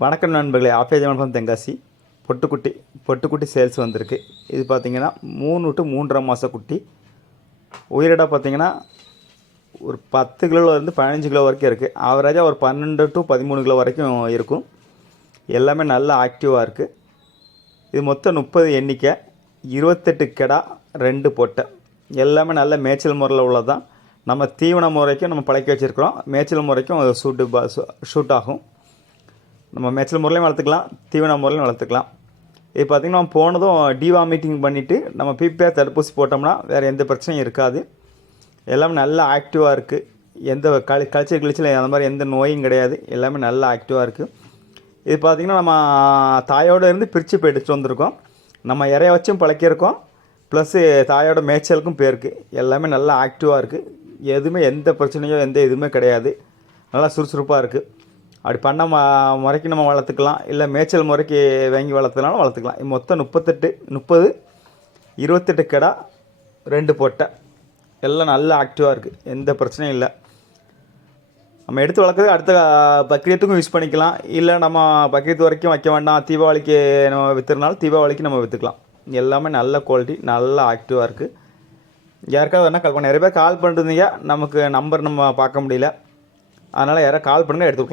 வணக்கம் நண்பர்களே, ஆஃபேஜ் மண்டபம் தென்காசி பொட்டுக்குட்டி சேல்ஸ் வந்திருக்கு. இது பார்த்திங்கன்னா 3 to 3.5 மாத குட்டி. உயிரிடா பார்த்திங்கன்னா ஒரு 10 கிலோலேருந்து 15 கிலோ வரைக்கும் இருக்குது. ஆவரேஜாக ஒரு 12 to 13 கிலோ வரைக்கும் இருக்கும். எல்லாமே நல்லா ஆக்டிவாக இருக்குது. இது மொத்தம் 30 எண்ணிக்கை, 28 கிடா, 2 பொட்டை. எல்லாமே நல்ல மேய்ச்சல் முறையில் உள்ளதான். நம்ம தீவன முறைக்கும் நம்ம பழக்கி வச்சுருக்கிறோம். மேய்ச்சல் முறைக்கும் ஷூட் ஆகும். நம்ம மேய்ச்சல் முறையிலையும் வளர்த்துக்கலாம், தீவன முறையிலையும் வளர்த்துக்கலாம். இது பார்த்திங்கன்னா நம்ம போனதும் டிவாமிட்டிங் பண்ணிவிட்டு நம்ம பிபிஆர் தடுப்பூசி போட்டோம்னா வேறு எந்த பிரச்சனையும் இருக்காது. எல்லாமே நல்லா ஆக்டிவாக இருக்குது. எந்த கழிச்சல் அந்த மாதிரி எந்த நோயும் கிடையாது. எல்லாமே நல்லா ஆக்டிவாக இருக்குது. இது பார்த்திங்கன்னா நம்ம தாயோடு இருந்து பிரித்து இப்போ எடுத்துகிட்டு வந்திருக்கோம். நம்ம இறைய வச்சும் பழக்கியிருக்கோம், ப்ளஸ்ஸு தாயோட மேய்ச்சலுக்கும் போயிருக்கு. எல்லாமே நல்லா ஆக்டிவாக இருக்குது. எதுவுமே எந்த பிரச்சனையோ எந்த இதுவுமே கிடையாது. நல்லா சுறுசுறுப்பாக இருக்குது. அப்படி பண்ண முறைக்கு நம்ம வளர்த்துக்கலாம், இல்லை மேய்ச்சல் முறைக்கு வாங்கி வளர்த்துனாலும் வளர்த்துக்கலாம். மொத்தம் 30, 28 கிடா, 2 பொட்டை. எல்லாம் நல்லா ஆக்டிவாக இருக்குது. எந்த பிரச்சனையும் இல்லை. நம்ம எடுத்து வளர்க்குறது அடுத்த பக்ரீத்துக்கும் யூஸ் பண்ணிக்கலாம். இல்லை நம்ம பக்ரீத் வரைக்கும் வைக்க வேண்டாம், தீபாவளிக்கு நம்ம விற்றுறனாலும் தீபாவளிக்கு நம்ம விற்றுக்கலாம். எல்லாமே நல்ல குவாலிட்டி, நல்லா ஆக்டிவாக இருக்குது. யாருக்காவது வேணால் கால் பண்ண, நிறைய பேர் கால் பண்ணிருந்தீங்க, நமக்கு நம்பர் நம்ம பார்க்க முடியல. அதனால் யாராவது கால் பண்ணுங்கள், எடுத்துக்கலாம்.